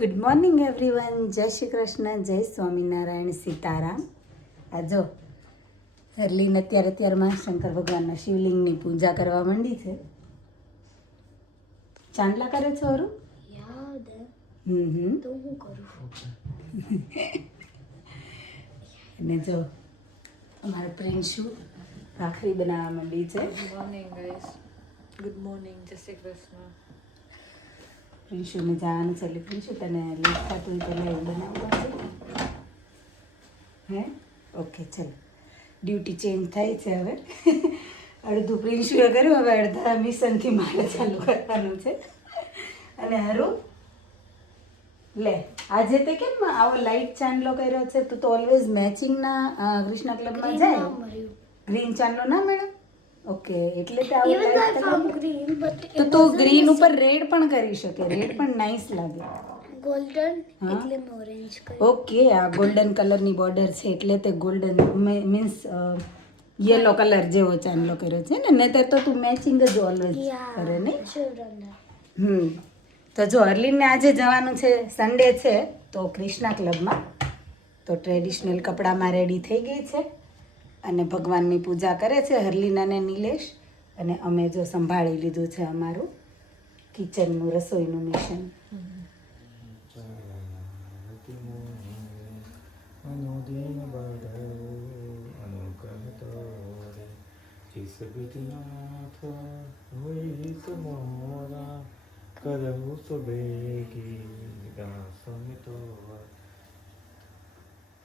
Good morning everyone. જય શ્રી કૃષ્ણ, જય સ્વામિનારાયણ, સીતારામ. આ જો હરલીન અત્યારમાં શંકર ભગવાનના શિવલિંગની પૂજા કરવા માંડી છે. ચાંદલા કરે છો હરું? તો હું કરું. અને જો અમારા પ્રિન્શુ ભાખરી બનાવવા માંડી છે. Good morning guys. Good morning, જય શ્રી કૃષ્ણ. પ્રિન્શુને જવાનું છે એટલે પ્રિન્શુ તને લેટ થતું હોય પહેલાં એવું બનાવવું છે. હે ઓકે, ચલો ડ્યુટી ચેન્જ થાય છે હવે. અડધું પ્રિન્શુએ કર્યું, હવે અડધા મિશનથી મારે ચાલુ કરવાનું છે. અને હારું લે આજે તે કેમ આવો લાઇટ ચાંદલો કર્યો છે? તું તો ઓલવેઝ મેચિંગના કૃષ્ણ ક્લબમાં જાય. ગ્રીન ચાંદલો ના મેળવ? ઓકે, એટલે તે આવો તો તું ગ્રીન ઉપર રેડ પણ કરી શકે. રેડ પણ નાઈસ લાગે. ગોલ્ડન એટલે મેં ઓરેન્જ કર્યું. ઓકે, આ ગોલ્ડન કલરની બોર્ડર છે એટલે તે ગોલ્ડન મીન્સ યલો કલર જેવો ચાંદલો કર્યો છે ને. નહીતર તો તું મેચિંગ જ ઓલવેઝ કરે નહીં. તો જો હરલીનને આજે જવાનું છે, સન્ડે છે, તો કૃષ્ણા ક્લબમાં. તો ટ્રેડિશનલ કપડામાં રેડી થઈ ગઈ છે અને ભગવાનની પૂજા કરે છે હરલીન અને નિલેશ. અને અમે જો સંભાળી લીધું છે અમારું કિચનનું, રસોઈનું મિશન.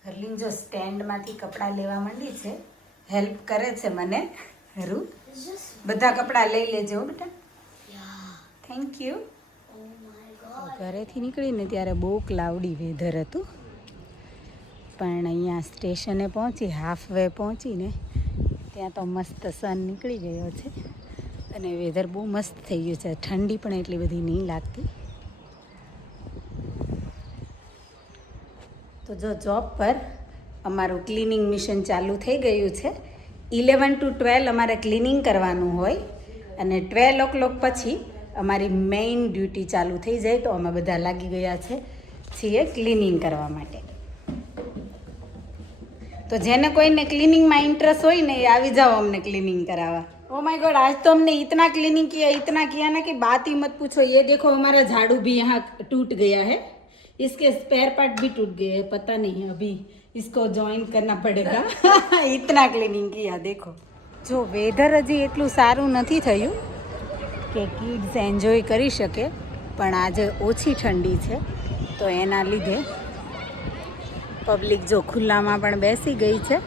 હરલીન જો સ્ટેન્ડમાંથી કપડાં લેવા માંડી છે, હેલ્પ કરે છે મને. હરું બધા કપડાં લઈ લેજો બેટા. Thank you. ઘરેથી નીકળીને ત્યારે બહુ ક્લાઉડી વેધર હતું, પણ અહીંયા સ્ટેશને પહોંચી, હાફ વે પહોંચીને ત્યાં તો મસ્ત સન નીકળી ગયો છે અને વેધર બહુ મસ્ત થઈ ગયું છે. ઠંડી પણ એટલી બધી નહીં લાગતી. તો જો જોબ પર અમારું ક્લિનિંગ મિશન ચાલુ થઈ ગયું છે. 11 to 12 અમારે ક્લિનિંગ કરવાનું હોય અને 12 o'clock પછી અમારી મેઇન ડ્યુટી ચાલુ થઈ જાય. તો અમે બધા લાગી ગયા છીએ ક્લિનિંગ કરવા માટે. તો જેને કોઈને ક્લિનિંગમાં ઇન્ટરેસ્ટ હોય ને એ આવી જાઓ અમને ક્લિનિંગ કરાવવા. ओ माय गॉड, आज तो हमने इतना क्लीनिंग किया ना कि बात ही मत पूछो. ये देखो हमारा झाड़ू भी यहाँ टूट गया है, इसके स्पेयर पार्ट भी टूट गए हैं. पता नहीं अभी इसको ज्वाइन करना पड़ेगा. इतना क्लीनिंग किया देखो. જો વેધર હજી એટલું સારું નથી થયું કે કિડ્સ એન્જોય કરી શકે, પણ આજે ઓછી ઠંડી છે તો એના લીધે પબ્લિક જો ખુલ્લામાં પણ બેસી ગઈ છે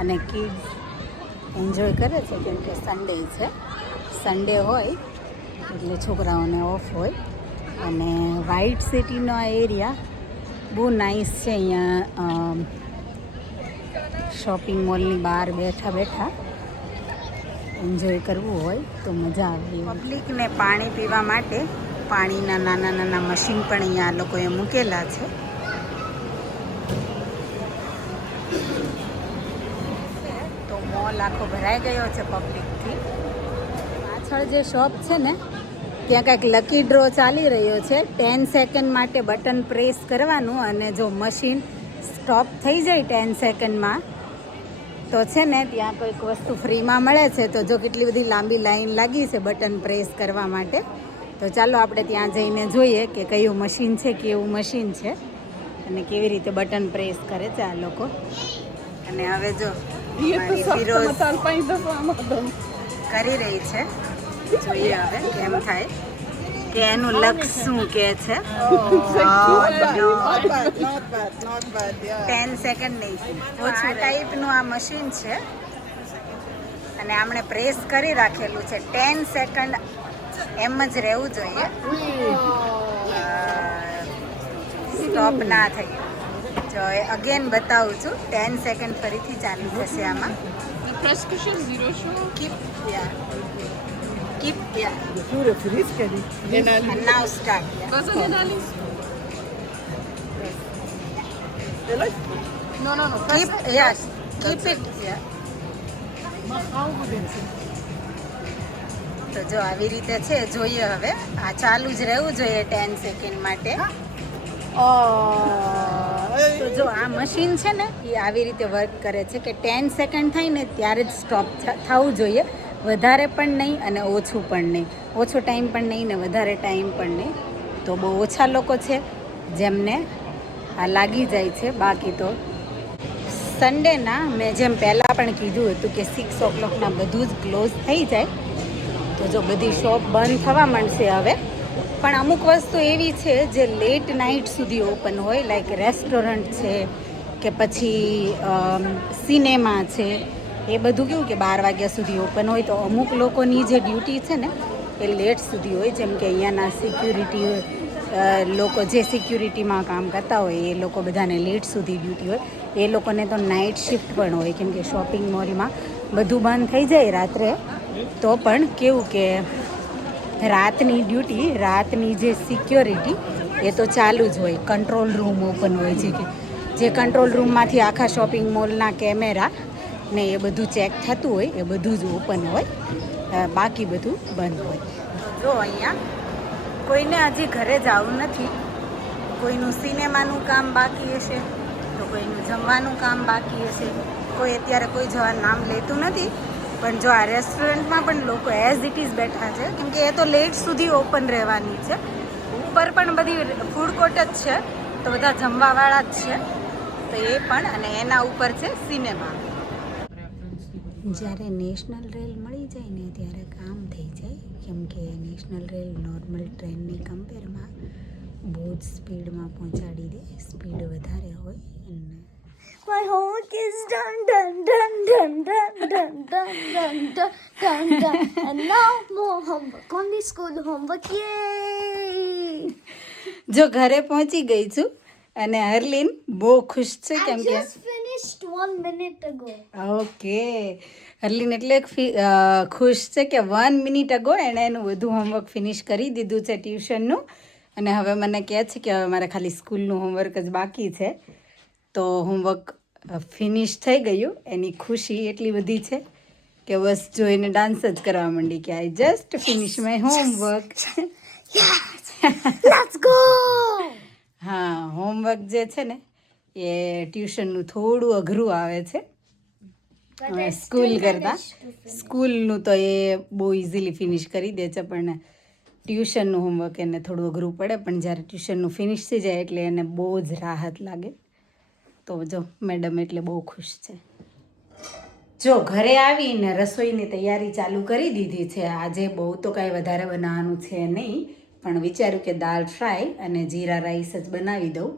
અને કિડ્સ એન્જોય કરે છે કેમ કે સન્ડે છે. સન્ડે હોય એટલે છોકરાઓને ઓફ હોય. અને વ્હાઇટ સિટીનો આ એરિયા બહુ નાઇસ છે. અહીંયા શોપિંગ મોલની બહાર બેઠા બેઠા એન્જોય કરવું હોય તો મજા આવે. પબ્લિકને પાણી પીવા માટે પાણીના નાના નાના મશીન પણ અહીંયા આ લોકોએ મૂકેલા છે. તો મોલ આખો ભરાઈ ગયો છે પબ્લિકથી. પાછળ જે શોપ છે ને ત્યાં કાંઈક લકી ડ્રો ચાલી રહ્યો છે. 10 સેકન્ડ માટે બટન પ્રેસ કરવાનું અને જો મશીન સ્ટોપ થઈ જાય 10 સેકન્ડમાં તો છે ને ત્યાં કોઈક વસ્તુ ફ્રીમાં મળે છે. તો જો કેટલી બધી લાંબી લાઈન લાગી છે બટન પ્રેસ કરવા માટે. તો ચાલો આપણે ત્યાં જઈને જોઈએ કે કયું મશીન છે, કેવું મશીન છે અને કેવી રીતે બટન પ્રેસ કરે છે આ લોકો. અને હવે જો ફિરોઝ કરી રહી છે, જોઈએ હવે કેમ થાય કે એનું લક્ષ શું કે છે. 10 સેકન્ડ નહીં, ઓછું. આ ટાઈપનું આ મશીન છે અને આમણે પ્રેસ કરી રાખેલું છે. 10 સેકન્ડ એમ જ રહેવું જોઈએ, સ્ટોપ ના થઈ. જો અગેન બતાવું છું, 10 સેકન્ડ ફરીથી ચાલુ થશે આમાં. Keep, yeah. Pure frisk kadi. And now start. Yeah. Was er denn No. Keep, yes. Keep it. Yeah. તો જો આવી રીતે છે. જોઈએ હવે આ ચાલુ જ રહેવું જોઈએ 10 સેકન્ડ માટે. તો જો આ મશીન છે ને એ આવી રીતે વર્ક કરે છે કે 10 સેકન્ડ થાય ને ત્યારે જ સ્ટોપ થવું જોઈએ, વધારે પણ નહીં અને ઓછું પણ નહીં, ઓછો ટાઈમ પણ નહીં ને વધારે ટાઈમ પણ નહીં. તો બહુ ઓછા લોકો છે જેમને આ લાગી જાય છે. બાકી તો સન્ડેના મેં જેમ પહેલાં પણ કીધું હતું કે 6 o'clockના બધું જ ક્લોઝ થઈ જાય. તો જો બધી શોપ બંધ થવા માંડશે હવે. પણ અમુક વસ્તુ એવી છે જે લેટ નાઇટ સુધી ઓપન હોય, લાઈક રેસ્ટોરન્ટ છે કે પછી સિનેમા છે, એ બધું કેવું કે 12 વાગ્યા સુધી ઓપન હોય. તો અમુક લોકોની જે ડ્યુટી છે ને એ લેટ સુધી હોય, જેમ કે અહીંયાના સિક્યુરિટી લોકો જે સિક્યુરિટીમાં કામ કરતા હોય એ લોકો બધાને લેટ સુધી ડ્યુટી હોય. એ લોકોને તો નાઇટ શિફ્ટ પણ હોય, કેમ કે શોપિંગ મોલમાં બધું બંધ થઈ જાય રાત્રે. તો પણ કેવું કે રાતની ડ્યુટી, રાતની જે સિક્યોરિટી એ તો ચાલુ જ હોય. કંટ્રોલ રૂમ ઓપન હોય છે કે જે કંટ્રોલ રૂમમાંથી આખા શોપિંગ મોલના કેમેરા ને એ બધું ચેક થતું હોય, એ બધું જ ઓપન હોય, બાકી બધું બંધ હોય. જો અહીંયા કોઈને હજી ઘરે જવું નથી, કોઈનું સિનેમાનું કામ બાકી હશે, તો કોઈનું જમવાનું કામ બાકી હશે, કોઈ અત્યારે કોઈ જવાનું નામ લેતું નથી. પણ જો આ રેસ્ટોરન્ટમાં પણ લોકો એઝ ઇટ ઇઝ બેઠા છે, કેમ કે એ તો લેટ સુધી ઓપન રહેવાની છે. ઉપર પણ બધી ફૂડ કોર્ટ જ છે, તો બધા જમવાવાળા જ છે, તો એ પણ. અને એના ઉપર છે સિનેમા. જ્યારે નેશનલ રેલ મળી જાય ને ત્યારે કામ થઈ જાય, કેમ કે નેશનલ રેલ નોર્મલ ટ્રેનની કમ્પેરમાં બહુ જ સ્પીડમાં પહોંચાડી દે, સ્પીડ વધારે હોય. અને My homework is done, done, done, done, done, done, done, done, done, done, done. And now more homework. Only school homework. Yay! જો ઘરે પહોંચી ગઈ છું અને હરલીન બહુ ખુશ છે, I કેમ કે just finished 1 minute ago. Okay, હરલીન એટલે ખુશ છે કે 1 minute અગો એણે એનું બધું હોમવર્ક ફિનિશ કરી દીધું છે ટ્યુશનનું. અને હવે મને કહે છે કે હવે મારે ખાલી સ્કૂલનું હોમવર્ક જ બાકી છે. તો હોમવર્ક ફિનિશ થઈ ગયું, એની ખુશી એટલી બધી છે કે બસ જોઈને ડાન્સ જ કરવા માંડી કે I just finish my homework. Let's go! હા, હોમવર્ક જે છે ને એ ટ્યુશનનું થોડું અઘરું આવે છે સ્કૂલ કરતાં. સ્કૂલનું તો એ બહુ ઇઝીલી ફિનિશ કરી દે છે, પણ ટ્યુશનનું હોમવર્ક એને થોડું અઘરું પડે. પણ જ્યારે ટ્યુશનનું ફિનિશ થઈ જાય એટલે એને બહુ જ રાહત લાગે. તો જો મેડમ એટલે બહુ ખુશ છે. જો ઘરે આવીને રસોઈની તૈયારી ચાલુ કરી દીધી છે. આજે બહુ તો કાંઈ વધારે બનાવવાનું છે નહીં, પણ વિચાર્યું કે દાળ ફ્રાય અને જીરા રાઈસ જ બનાવી દઉં.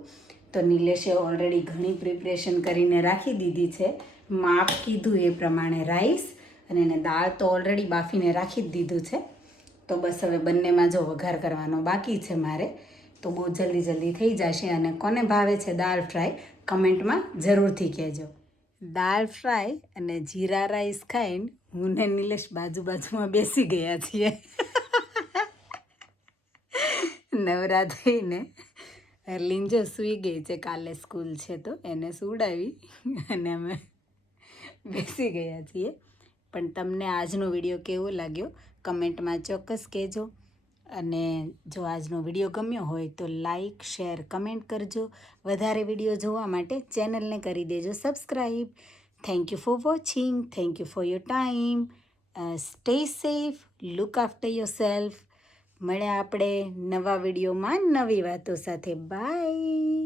તો નિલેશે ઓલરેડી ઘણી પ્રિપરેશન કરીને રાખી દીધી છે. માપ કીધું એ પ્રમાણે રાઈસ અને એને દાળ તો ઓલરેડી બાફીને રાખી જ દીધું છે. તો બસ હવે બંનેમાં જો વઘાર કરવાનો બાકી છે મારે, તો બહુ જલ્દી થઈ જશે. અને કોને ભાવે છે દાળ ફ્રાય કમેન્ટમાં જરૂરથી કહેજો. દાળ ફ્રાય અને જીરા રાઈસ ખાઈને હું ને નિલેશ બાજુમાં બેસી ગયા છીએ. નવરા થઈને હરલીન જો સૂઈ ગઈ છે, કાલે સ્કૂલ છે તો એને સુવડાવી અને અમે બેસી ગયા છીએ. પણ તમને આજનો વિડીયો કેવો લાગ્યો કમેન્ટમાં ચોક્કસ કહેજો. અને જો આજનો વિડીયો ગમ્યો હોય તો લાઈક, શેર, કમેન્ટ કરજો. વધારે વિડીયો જોવા માટે ચેનલને કરી દેજો subscribe. Thank you for watching. Thank you for your time. Stay safe, look after your self. મળ્યા આપણે નવા વિડીયોમાં નવી વાતો સાથે. બાય.